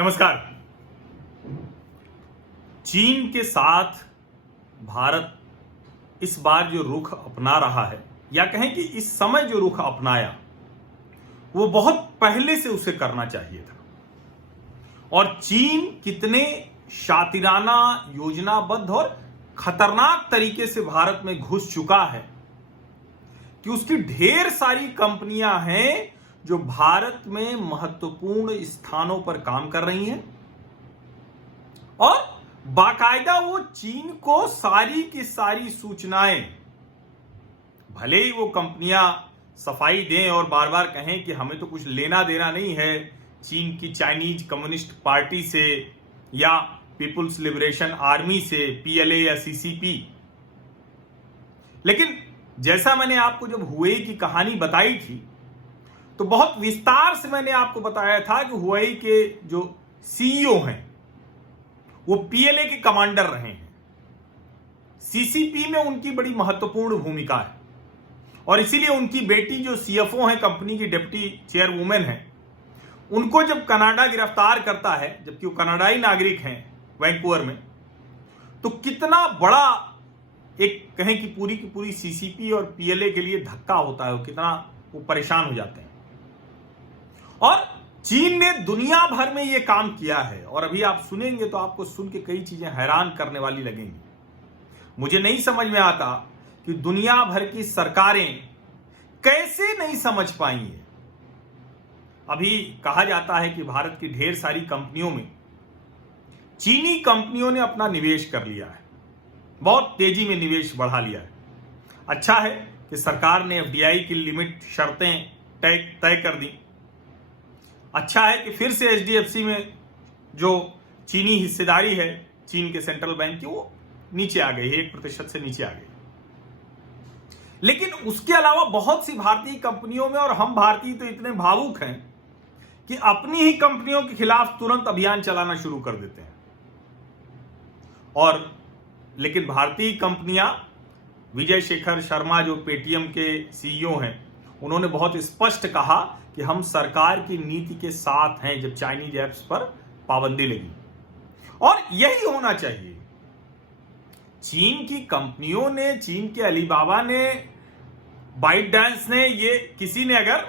नमस्कार। चीन के साथ भारत इस बार जो रुख अपना रहा है, या कहें कि इस समय जो रुख अपनाया, वो बहुत पहले से उसे करना चाहिए था। और चीन कितने शातिराना, योजनाबद्ध और खतरनाक तरीके से भारत में घुस चुका है कि उसकी ढेर सारी कंपनियां हैं जो भारत में महत्वपूर्ण स्थानों पर काम कर रही हैं और बाकायदा वो चीन को सारी की सारी सूचनाएं, भले ही वो कंपनियां सफाई दें और बार बार कहें कि हमें तो कुछ लेना देना नहीं है चीन की चाइनीज कम्युनिस्ट पार्टी से या पीपुल्स लिबरेशन आर्मी से, पीएलए या सीसीपी। लेकिन जैसा मैंने आपको जब हुए की कहानी बताई थी तो बहुत विस्तार से मैंने आपको बताया था कि हुआई के जो सीईओ हैं वो पीएलए के कमांडर रहे हैं। सीसीपी में उनकी बड़ी महत्वपूर्ण भूमिका है और इसीलिए उनकी बेटी जो सीएफओ है, कंपनी की डिप्टी चेयरवुमेन है, उनको जब कनाडा गिरफ्तार करता है, जबकि वो कनाडाई नागरिक हैं वैंकूवर में, तो कितना बड़ा एक कहें कि पूरी की पूरी सीसीपी और पीएलए के लिए धक्का होता है, कितना वो परेशान हो जाते हैं। और चीन ने दुनिया भर में यह काम किया है और अभी आप सुनेंगे तो आपको सुन के कई चीजें हैरान करने वाली लगेंगी। मुझे नहीं समझ में आता कि दुनिया भर की सरकारें कैसे नहीं समझ पाई है। अभी कहा जाता है कि भारत की ढेर सारी कंपनियों में चीनी कंपनियों ने अपना निवेश कर लिया है, बहुत तेजी में निवेश बढ़ा लिया है। अच्छा है कि सरकार ने एफडीआई की लिमिट, शर्तें तय कर दी। अच्छा है कि फिर से एचडीएफसी में जो चीनी हिस्सेदारी है चीन के सेंट्रल बैंक की, वो नीचे आ गई है, 1% से नीचे आ गई। लेकिन उसके अलावा बहुत सी भारतीय कंपनियों में, और हम भारतीय तो इतने भावुक हैं कि अपनी ही कंपनियों के खिलाफ तुरंत अभियान चलाना शुरू कर देते हैं। और लेकिन भारतीय कंपनियां, विजय शेखर शर्मा जो पेटीएम के सीईओ हैं, उन्होंने बहुत स्पष्ट कहा कि हम सरकार की नीति के साथ हैं जब चाइनीज ऐप्स पर पाबंदी लगी, और यही होना चाहिए। चीन की कंपनियों ने, चीन के अलीबाबा ने, बाइट डांस ने, ये किसी ने अगर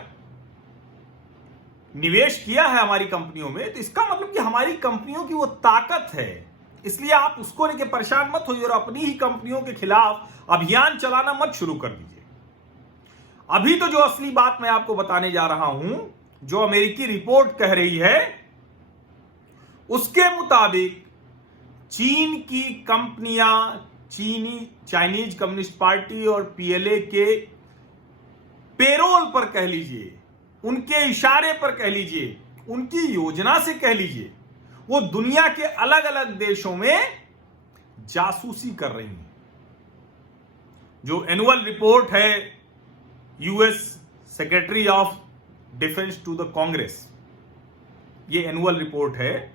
निवेश किया है हमारी कंपनियों में, तो इसका मतलब कि हमारी कंपनियों की वो ताकत है। इसलिए आप उसको लेकर परेशान मत होइए और अपनी ही कंपनियों के खिलाफ अभियान चलाना मत शुरू कर दीजिए। अभी तो जो असली बात मैं आपको बताने जा रहा हूं, जो अमेरिकी रिपोर्ट कह रही है, उसके मुताबिक चीन की कंपनियां चाइनीज कम्युनिस्ट पार्टी और पीएलए के पेरोल पर कह लीजिए, उनके इशारे पर कह लीजिए, उनकी योजना से कह लीजिए, वो दुनिया के अलग अलग देशों में जासूसी कर रही हैं। जो एनुअल रिपोर्ट है US secretary of defence to the Congress, ये एनुअल रिपोर्ट है,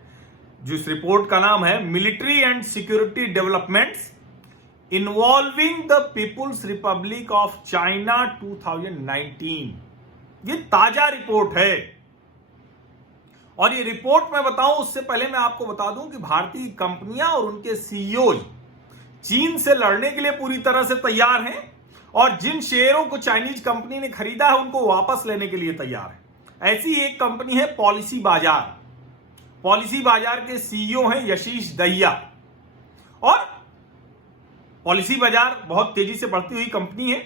जिस रिपोर्ट का नाम है military and security developments involving the people's republic of China 2019। ये ताजा रिपोर्ट है। और ये रिपोर्ट मैं बताऊं उससे पहले मैं आपको बता दूं कि भारतीय कंपनियां और उनके सीईओ चीन से लड़ने के लिए पूरी तरह से तैयार हैं और जिन शेयरों को चाइनीज कंपनी ने खरीदा है उनको वापस लेने के लिए तैयार है। ऐसी एक कंपनी है पॉलिसी बाजार। पॉलिसी बाजार के सीईओ हैं यशीश दहिया, और पॉलिसी बाजार बहुत तेजी से बढ़ती हुई कंपनी है।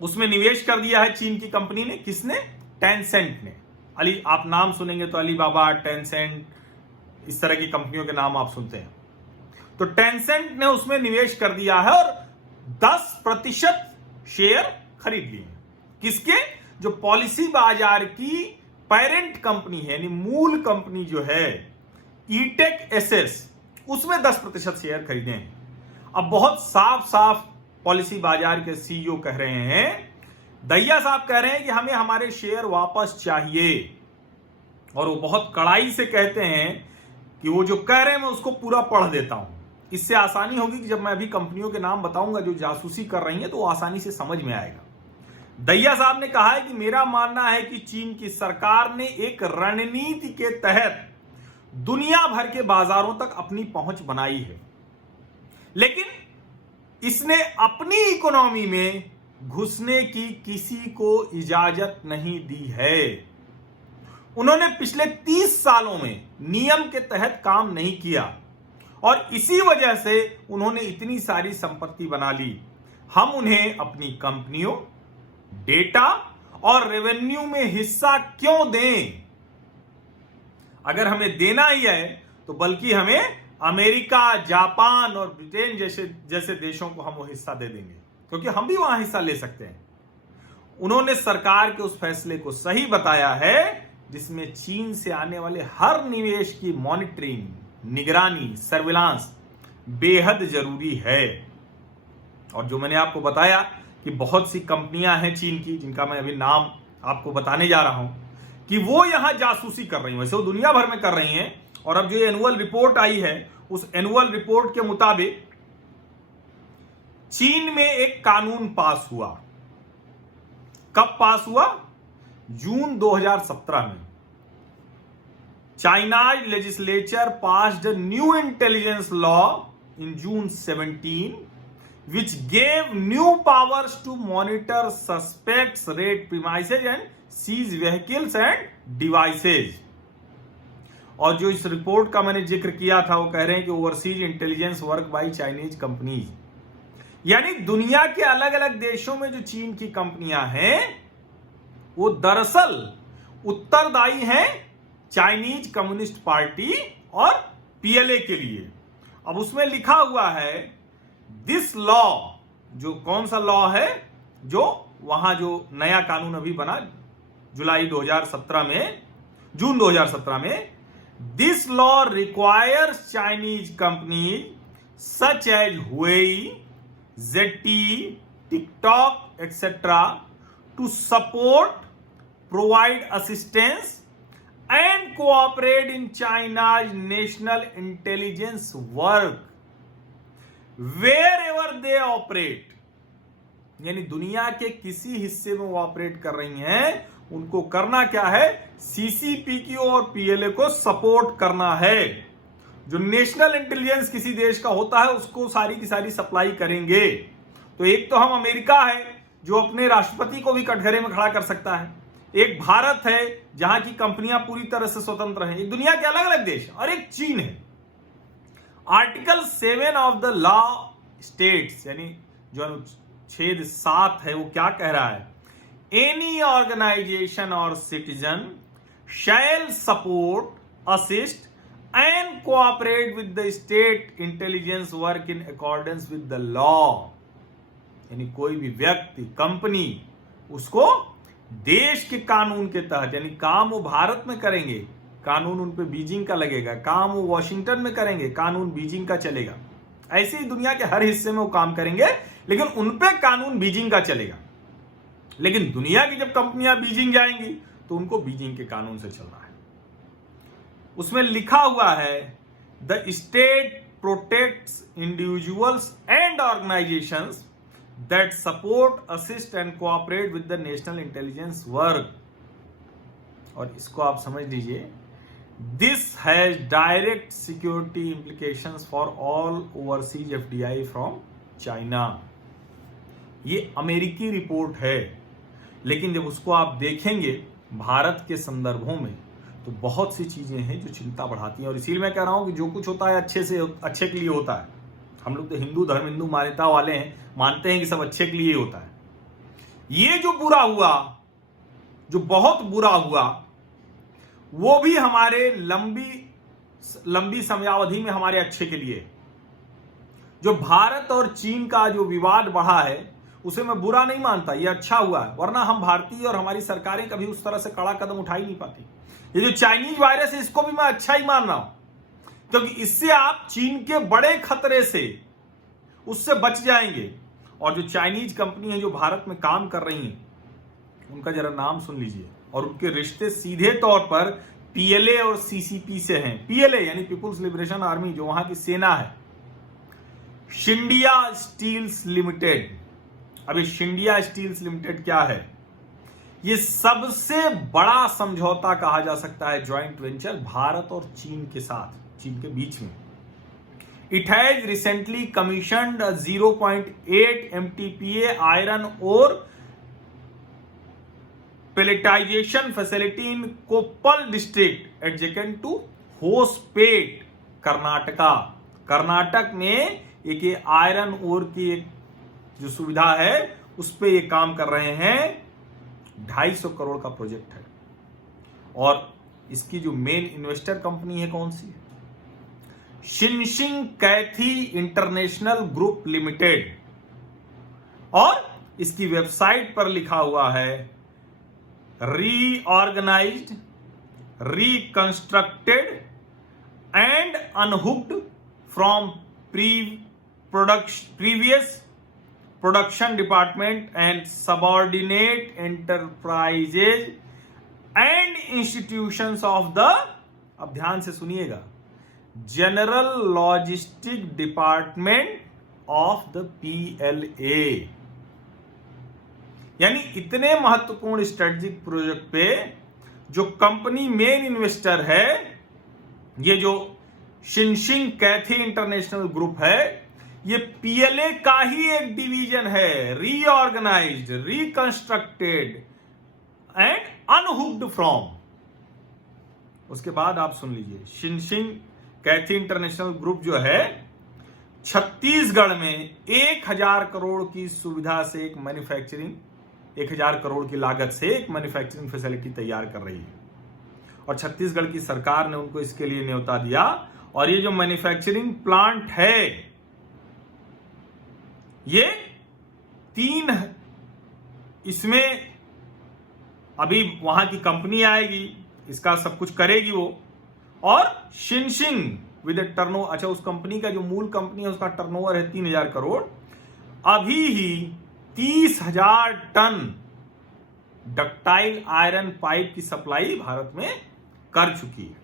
उसमें निवेश कर दिया है चीन की कंपनी ने। किसने? टेंसेंट ने। आप नाम सुनेंगे तो अलीबाबा, टेंसेंट, इस तरह की कंपनियों के नाम आप सुनते हैं। तो टेंसेंट ने उसमें निवेश कर दिया है और 10% शेयर खरीद लिए। किसके? जो पॉलिसी बाजार की पेरेंट कंपनी है, यानी मूल कंपनी जो है ईटेक एसएस, उसमें 10% शेयर खरीदे हैं। अब बहुत साफ साफ पॉलिसी बाजार के सीईओ कह रहे हैं, दहिया साहब कह रहे हैं कि हमें हमारे शेयर वापस चाहिए। और वो बहुत कड़ाई से कहते हैं कि वो जो कह रहे हैं मैं उसको पूरा पढ़ देता हूं, इससे आसानी होगी कि जब मैं अभी कंपनियों के नाम बताऊंगा जो जासूसी कर रही हैं तो वो आसानी से समझ में आएगा। दहिया साहब ने कहा है कि मेरा मानना है कि चीन की सरकार ने एक रणनीति के तहत दुनिया भर के बाजारों तक अपनी पहुंच बनाई है, लेकिन इसने अपनी इकोनॉमी में घुसने की किसी को इजाजत नहीं दी है। उन्होंने पिछले 30 सालों में नियम के तहत काम नहीं किया और इसी वजह से उन्होंने इतनी सारी संपत्ति बना ली। हम उन्हें अपनी कंपनियों, डेटा और रेवेन्यू में हिस्सा क्यों दें? अगर हमें देना ही है तो बल्कि हमें अमेरिका, जापान और ब्रिटेन जैसे देशों को हम वो हिस्सा दे देंगे, क्योंकि हम भी वहां हिस्सा ले सकते हैं। उन्होंने सरकार के उस फैसले को सही बताया है जिसमें चीन से आने वाले हर निवेश की मॉनिटरिंग, निगरानी, सर्विलांस बेहद जरूरी है। और जो मैंने आपको बताया कि बहुत सी कंपनियां हैं चीन की, जिनका मैं अभी नाम आपको बताने जा रहा हूं, कि वो यहां जासूसी कर रही हैं। वैसे वो दुनिया भर में कर रही हैं। और अब जो ये एनुअल रिपोर्ट आई है, उस एनुअल रिपोर्ट के मुताबिक चीन में एक कानून पास हुआ। कब पास हुआ? जून 2017 में। China's legislature passed a new intelligence law in June 17 which gave new powers to monitor suspects, raid premises and seize vehicles and devices। और जो इस रिपोर्ट का मैंने जिक्र किया था, वो कह रहे हैं कि overseas intelligence work by Chinese companies, यानी दुनिया के अलग अलग देशों में जो चीन की कंपनियां हैं वो दरअसल उत्तरदायी हैं चाइनीज कम्युनिस्ट पार्टी और पीएलए के लिए। अब उसमें लिखा हुआ है दिस लॉ, जो कौन सा लॉ है, जो वहां जो नया कानून अभी बना जून 2017 में, this law requires Chinese company such as Huawei, ZTE, TikTok etcetera to support, provide assistance and cooperate in China's national intelligence work wherever they operate। यानी दुनिया के किसी हिस्से में वो ऑपरेट कर रही हैं, उनको करना क्या है? सीसीपी की और पीएलए को सपोर्ट करना है। जो नेशनल इंटेलिजेंस किसी देश का होता है उसको सारी की सारी सप्लाई करेंगे। तो एक तो हम अमेरिका है जो अपने राष्ट्रपति को भी कटघरे में खड़ा कर सकता है, एक भारत है जहां की कंपनियां पूरी तरह से स्वतंत्र हैं, एक दुनिया के अलग अलग देश, और एक चीन है। Article 7 of the law states, यानी जो अनुच्छेद 7 है, वो क्या कह रहा है? एनी ऑर्गेनाइजेशन और citizen shell support, assist and cooperate with the state intelligence work in accordance with the law. यानी कोई भी व्यक्ति, कंपनी, उसको देश के कानून के तहत, यानी काम वो भारत में करेंगे, कानून उन पे बीजिंग का लगेगा, काम वो वॉशिंगटन में करेंगे, कानून बीजिंग का चलेगा। ऐसे ही दुनिया के हर हिस्से में वो काम करेंगे, लेकिन उन पे कानून बीजिंग का चलेगा। लेकिन दुनिया की जब कंपनियां बीजिंग जाएंगी तो उनको बीजिंग के कानून से चलना है। उसमें लिखा हुआ है the state protects individuals and organisations that support, assist and cooperate with the national intelligence work. और इसको आप समझ लीजिए, This has direct security implications for all overseas FDI from China। ये अमेरिकी रिपोर्ट है, लेकिन जब उसको आप देखेंगे भारत के संदर्भों में तो बहुत सी चीजें हैं जो चिंता बढ़ाती हैं। और इसीलिए मैं कह रहा हूं कि जो कुछ होता है अच्छे के लिए होता है। हम लोग तो हिंदू धर्म, हिंदू मान्यता वाले हैं, मानते हैं कि सब अच्छे के लिए होता है। ये जो बुरा हुआ, जो बहुत बुरा हुआ, वो भी हमारे लंबी समयावधि में हमारे अच्छे के लिए। जो भारत और चीन का जो विवाद बढ़ा है उसे मैं बुरा नहीं मानता, ये अच्छा हुआ है, वरना हम भारतीय और हमारी सरकारें कभी उस तरह से कड़ा कदम उठा ही नहीं पाती। ये जो चाइनीज वायरस है इसको भी मैं अच्छा ही मान रहा हूं, क्योंकि इससे आप चीन के बड़े खतरे से उससे बच जाएंगे। और जो चाइनीज कंपनी है जो भारत में काम कर रही हैं, उनका जरा नाम सुन लीजिए, और उनके रिश्ते सीधे तौर पर पीएलए और सीसीपी से हैं। पीएलए यानी पीपुल्स लिबरेशन आर्मी, जो वहां की सेना है। शिंडिया स्टील्स लिमिटेड। अब ये शिंडिया स्टील्स लिमिटेड क्या है? ये सबसे बड़ा समझौता कहा जा सकता है ज्वाइंट वेंचर भारत और चीन के साथ, चीन के बीच में। It has recently commissioned 0.8 MTPA iron ore pelletisation facility in Koppal district adjacent to Hospet, Karnataka. Karnataka में एक ये आयरन ओर की एक जो सुविधा है उस पे ये काम कर रहे हैं। 250 करोड़ का प्रोजेक्ट है और इसकी जो मेन इन्वेस्टर कंपनी है कौन सी है? Xinxing Cathay international group limited. और इसकी वेबसाइट पर लिखा हुआ है reorganised, reconstructed and unhooked from previous production department and subordinate enterprises and institutions of the, अब ध्यान से सुनिएगा, general logistic department of the PLA। यानी इतने महत्वपूर्ण स्ट्रेटेजिक प्रोजेक्ट पे जो कंपनी मेन इन्वेस्टर है, ये जो शिनशिंग कैथी इंटरनेशनल ग्रुप है, ये PLA का ही एक डिवीजन है, reorganised, reconstructed and unhooked from. उसके बाद आप सुन लीजिए, शिनशिंग कैथी इंटरनेशनल ग्रुप जो है छत्तीसगढ़ में 1000 करोड़ की सुविधा से एक मैन्युफैक्चरिंग, 1000 करोड़ की लागत से एक मैन्युफैक्चरिंग फैसिलिटी तैयार कर रही है और छत्तीसगढ़ की सरकार ने उनको इसके लिए न्योता दिया। और ये जो मैन्युफैक्चरिंग प्लांट है ये 3, इसमें अभी वहां की कंपनी आएगी, इसका सब कुछ करेगी वो। और शिनशिंग विद टर्नओवर, अच्छा उस कंपनी का जो मूल कंपनी है उसका टर्नओवर है 3000 करोड़। अभी ही 30,000 टन डक्टाइल आयरन पाइप की सप्लाई भारत में कर चुकी है।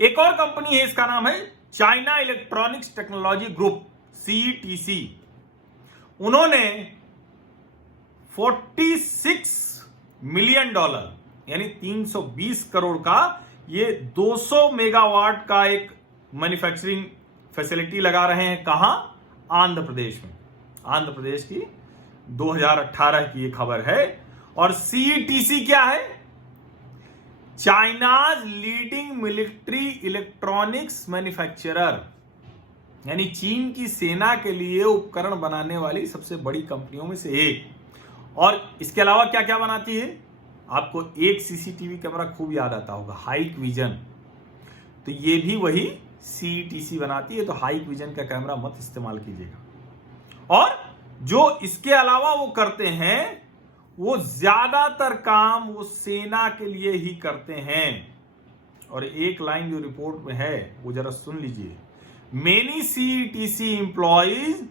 एक और कंपनी है, इसका नाम है China electronics technology group, CETC। उन्होंने $46 मिलियन यानी 320 करोड़ का ये 200 मेगावाट का एक मैन्युफैक्चरिंग फैसिलिटी लगा रहे हैं। कहां? आंध्र प्रदेश में। आंध्र प्रदेश की 2018 की ये खबर है। और CETC क्या है? China's leading military electronics manufacturer, यानी चीन की सेना के लिए उपकरण बनाने वाली सबसे बड़ी कंपनियों में से एक। और इसके अलावा क्या क्या बनाती है? आपको एक CCTV कैमरा खूब याद आता होगा, हाइक विजन, तो ये भी वही CETC बनाती है। तो हाइक विजन का कैमरा मत इस्तेमाल कीजिएगा। और जो इसके अलावा वो करते हैं वो ज्यादातर काम वो सेना के लिए ही करते हैं। और एक लाइन जो रिपोर्ट में है वो जरा सुन लीजिए, many CETC employees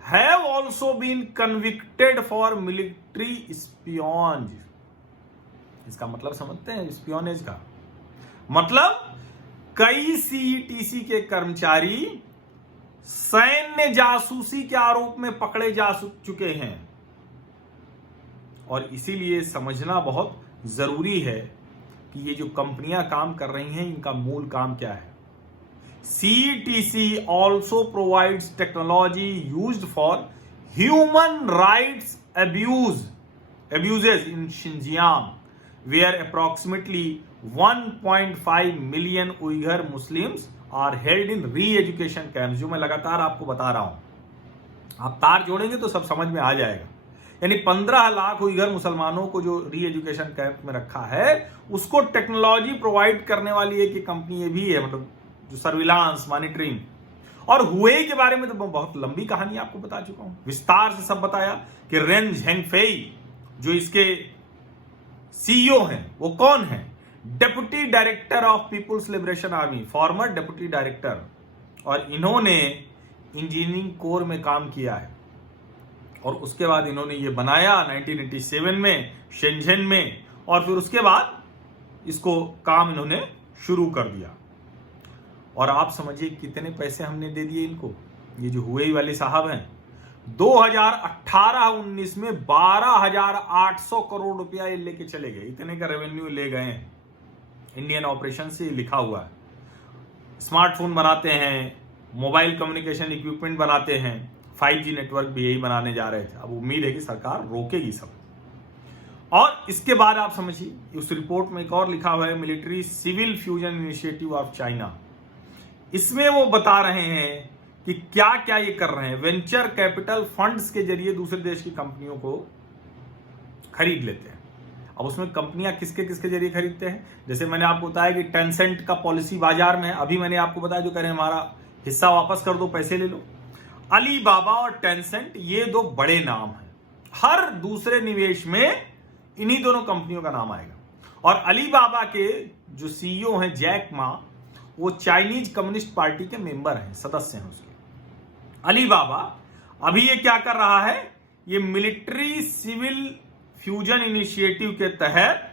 have also been convicted for military espionage. इसका मतलब समझते हैं? स्पियोनेज का मतलब कई CETC के कर्मचारी सैन्य जासूसी के आरोप में पकड़े जा चुके हैं। और इसीलिए समझना बहुत जरूरी है कि ये जो कंपनियां काम कर रही हैं इनका मूल काम क्या है। CETC also provides technology used for human rights abuses in Xinjiang, where approximately 1.5 million Uyghur Muslims are held in re-education camps। जो मैं लगातार आपको बता रहा हूं, आप तार जोड़ेंगे तो सब समझ में आ जाएगा। यानी 15 लाख उइगर मुसलमानों को जो री एजुकेशन कैंप में रखा है उसको टेक्नोलॉजी प्रोवाइड करने वाली एक कंपनी ये भी है, मतलब जो सर्विलांस मॉनिटरिंग। और हुए के बारे में तो बहुत लंबी कहानी आपको बता चुका हूं, विस्तार से सब बताया कि रेन झेंगफेई जो इसके CEO हैं वो कौन है? Deputy director of People's Liberation Army, former deputy director. और इन्होंने इंजीनियरिंग कोर में काम किया है और उसके बाद इन्होंने ये बनाया 1987 में शेंझेन में। और फिर उसके बाद इसको काम इन्होंने शुरू कर दिया। और आप समझिए कितने पैसे हमने दे दिए इनको, ये जो हुए वाले साहब हैं। 2018-19 में 12,800 करोड़ रुपया ये लेके चले गए, इतने का रेवेन्यू ले गए हैं इंडियन ऑपरेशन से, लिखा हुआ है। स्मार्टफोन बनाते हैं, मोबाइल कम्युनिकेशन इक्विपमेंट बनाते हैं, 5G नेटवर्क भी यही बनाने जा रहे थे। अब उम्मीद है कि सरकार रोकेगी सब। और इसके बाद आप समझिए, उस रिपोर्ट में एक और लिखा हुआ है, military civil fusion initiative of China. इसमें वो बता रहे हैं कि क्या क्या ये कर रहे हैं। वेंचर कैपिटल फंड्स के जरिए दूसरे देश की कंपनियों को खरीद लेते हैं। अब उसमें कंपनियां किसके किसके जरिए खरीदते हैं, जैसे मैंने आपको बताया कि टेंसेंट का पॉलिसी बाजार में है। अभी मैंने आपको बताया, जो कह रहे हैं हमारा हिस्सा वापस कर दो, पैसे ले लो। अलीबाबा और टेंसेंट ये दो बड़े नाम हैं। हर दूसरे निवेश में इन्हीं दोनों कंपनियों का नाम आएगा। और अलीबाबा के जो सीईओ हैं जैक मा, वो चाइनीज कम्युनिस्ट पार्टी के मेंबर हैं, सदस्य हैं उसके। अलीबाबा अभी ये क्या कर रहा है, ये मिलिट्री सिविल फ्यूजन इनिशिएटिव के तहत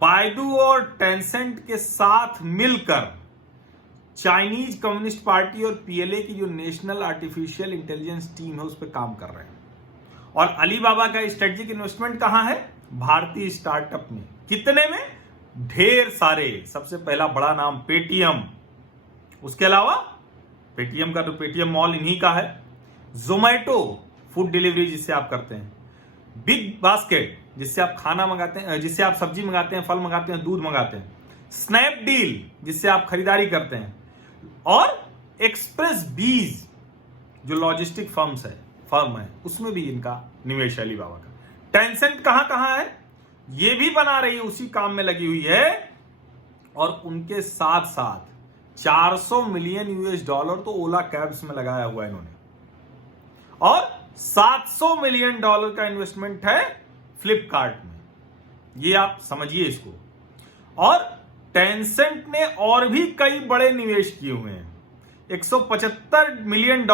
बायडू और टेंसेंट के साथ मिलकर चाइनीज कम्युनिस्ट पार्टी और पीएलए की जो नेशनल आर्टिफिशियल इंटेलिजेंस टीम है उस पर काम कर रहे हैं। और अलीबाबा का स्ट्रेटेजिक इन्वेस्टमेंट कहां है, भारतीय स्टार्टअप में। कितने में, ढेर सारे। सबसे पहला बड़ा नाम पेटीएम, उसके अलावा पेटीएम का तो पेटीएम मॉल इन्हीं का है। जोमैटो फूड डिलीवरी जिससे आप करते हैं, बिग बास्केट जिससे आप खाना मंगाते हैं, जिससे आप सब्जी मंगाते हैं, फल मंगाते हैं, दूध मंगाते हैं, स्नैपडील जिससे आप खरीदारी करते हैं, और एक्सप्रेस बीज जो लॉजिस्टिक फर्म है उसमें भी इनका निवेश है अलीबाबा का। टेंसेंट कहां कहां है, ये भी बना रही है, उसी काम में लगी हुई है। और उनके साथ साथ 400 मिलियन US$ तो ओला कैब्स में लगाया हुआ है इन्होंने, और 700 मिलियन डॉलर का इन्वेस्टमेंट है फ्लिपकार्ट में। ये आप समझिए इसको। और टेंसेंट ने और भी कई बड़े निवेश किए हुए हैं। $175 मिलियन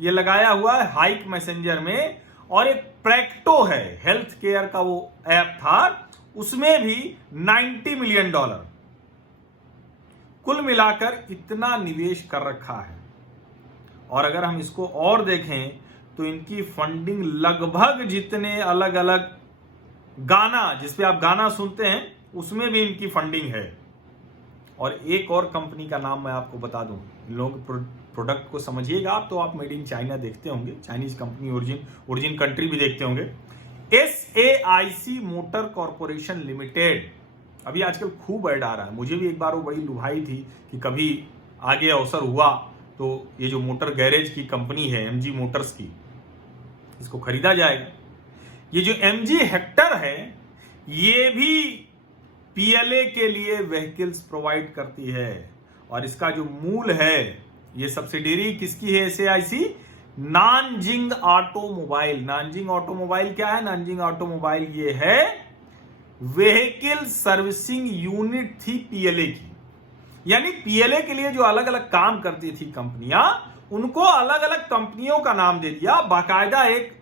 ये लगाया हुआ है हाइक मैसेंजर में, और एक प्रैक्टो है, हेल्थ केयर का वो ऐप था, उसमें भी $90 मिलियन। कुल मिलाकर इतना निवेश कर रखा है। और अगर हम इसको और देखें तो इनकी फंडिंग लगभग जितने अलग अलग गाना, जिसपे आप गाना सुनते हैं, उसमें भी इनकी फंडिंग है। और एक और कंपनी का नाम मैं आपको बता दूं, इन लोगों के प्रोडक्ट को समझिएगा आप, तो आप मेड इन चाइना देखते होंगे, चाइनीज कंपनी ओरिजिन कंट्री भी देखते होंगे। SAIC मोटर कॉर्पोरेशन लिमिटेड, अभी आजकल खूब ऐड आ रहा है। मुझे भी एक बार वो बड़ी लुभाई थी कि कभी आगे अवसर हुआ तो ये जो मोटर गैरेज की कंपनी है MG मोटर्स की, इसको खरीदा जाएगा। ये जो MG हेक्टर है, ये भी PLA के लिए व्हीकल्स प्रोवाइड करती है। और इसका जो मूल है, ये सब्सिडियरी किसकी है, SAIC, Nanjing automobile. Nanjing automobile क्या है, नानजिंग ऑटोमोबाइल ये है व्हीकल सर्विसिंग यूनिट थी PLA की। यानी PLA के लिए जो अलग अलग काम करती थी कंपनियां, उनको अलग अलग कंपनियों का नाम दे दिया, बाकायदा एक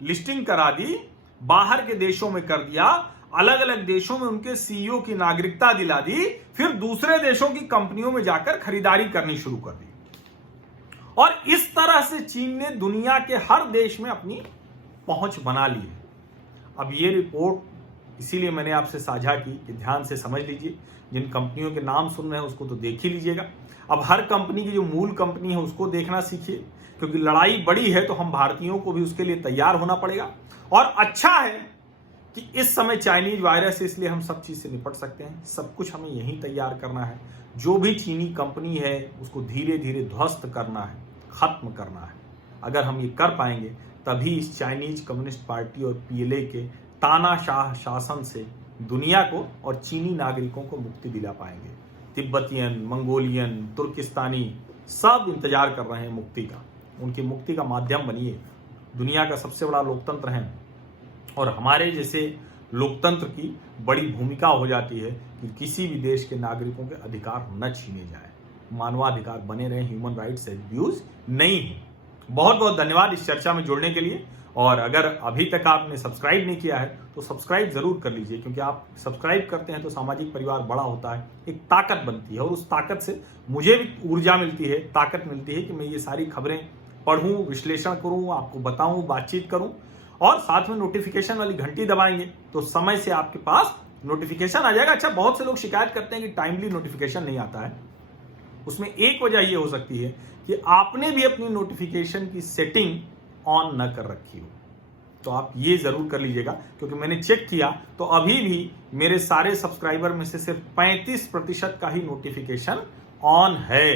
लिस्टिंग करा दी, बाहर के देशों में कर दिया, अलग अलग देशों में उनके CEO की नागरिकता दिला दी, फिर दूसरे देशों की कंपनियों में जाकर खरीदारी करनी शुरू कर दी। और इस तरह से चीन ने दुनिया के हर देश में अपनी पहुंच बना ली है। अब ये रिपोर्ट इसीलिए मैंने आपसे साझा की कि ध्यान से समझ लीजिए, जिन कंपनियों के नाम सुन रहे हैं उसको तो देख ही लीजिएगा। अब हर कंपनी की जो मूल कंपनी है उसको देखना सीखिए, क्योंकि लड़ाई बड़ी है तो हम भारतीयों को भी उसके लिए तैयार होना पड़ेगा। और अच्छा है कि इस समय चाइनीज वायरस है, इसलिए हम सब चीज से निपट सकते हैं। सब कुछ हमें यहीं तैयार करना है। जो भी चीनी कंपनी है उसको धीरे धीरे ध्वस्त करना है, खत्म करना है। अगर हम ये कर पाएंगे तभी इस चाइनीज कम्युनिस्ट पार्टी और PLA के तानाशाह शासन से दुनिया को और चीनी नागरिकों को मुक्ति दिला पाएंगे। तिब्बतियन, मंगोलियन, तुर्किस्तानी सब इंतजार कर रहे हैं मुक्ति का। उनकी मुक्ति का माध्यम बनिए। दुनिया का सबसे बड़ा लोकतंत्र है, और हमारे जैसे लोकतंत्र की बड़ी भूमिका हो जाती है कि किसी भी देश के नागरिकों के अधिकार न छीने जाए, मानवाधिकार बने रहे, ह्यूमन राइट्स एब्यूज नहीं हो। बहुत बहुत धन्यवाद इस चर्चा में जुड़ने के लिए। और अगर अभी तक आपने सब्सक्राइब नहीं किया है तो सब्सक्राइब जरूर कर लीजिए, क्योंकि आप सब्सक्राइब करते हैं तो सामाजिक परिवार बड़ा होता है, एक ताकत बनती है, और उस ताकत से मुझे भी ऊर्जा मिलती है, ताकत मिलती है कि मैं ये सारी खबरें पढ़ूं, विश्लेषण करूं, आपको बताऊं, बातचीत करूं, और साथ में नोटिफिकेशन वाली घंटी दबाएंगे तो समय से आपके पास नोटिफिकेशन आ जाएगा। अच्छा, बहुत से लोग शिकायत करते हैं कि टाइमली नोटिफिकेशन नहीं आता है। उसमें एक वजह यह हो सकती है कि आपने भी अपनी नोटिफिकेशन की सेटिंग ऑन न कर रखी हो। तो आप ये जरूर कर लीजिएगा, क्योंकि मैंने चेक किया तो अभी भी मेरे सारे सब्सक्राइबर में से सिर्फ 35% का ही नोटिफिकेशन ऑन है।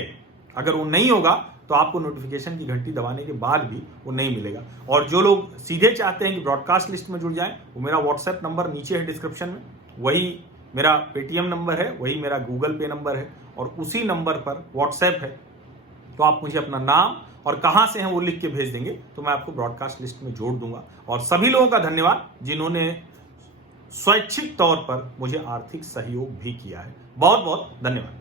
अगर वो नहीं होगा तो आपको नोटिफिकेशन की घंटी दबाने के बाद भी वो नहीं मिलेगा। और जो लोग सीधे चाहते हैं कि ब्रॉडकास्ट लिस्ट में जुड़ जाएं, वो मेरा व्हाट्सएप नंबर नीचे है डिस्क्रिप्शन में, वही मेरा पेटीएम नंबर है, वही मेरा गूगल पे नंबर है, और उसी नंबर पर व्हाट्सएप है। तो आप मुझे अपना नाम और कहां से हैं वो लिख के भेज देंगे तो मैं आपको ब्रॉडकास्ट लिस्ट में जोड़ दूंगा। और सभी लोगों का धन्यवाद जिन्होंने स्वैच्छिक तौर पर मुझे आर्थिक सहयोग भी किया है। बहुत बहुत धन्यवाद।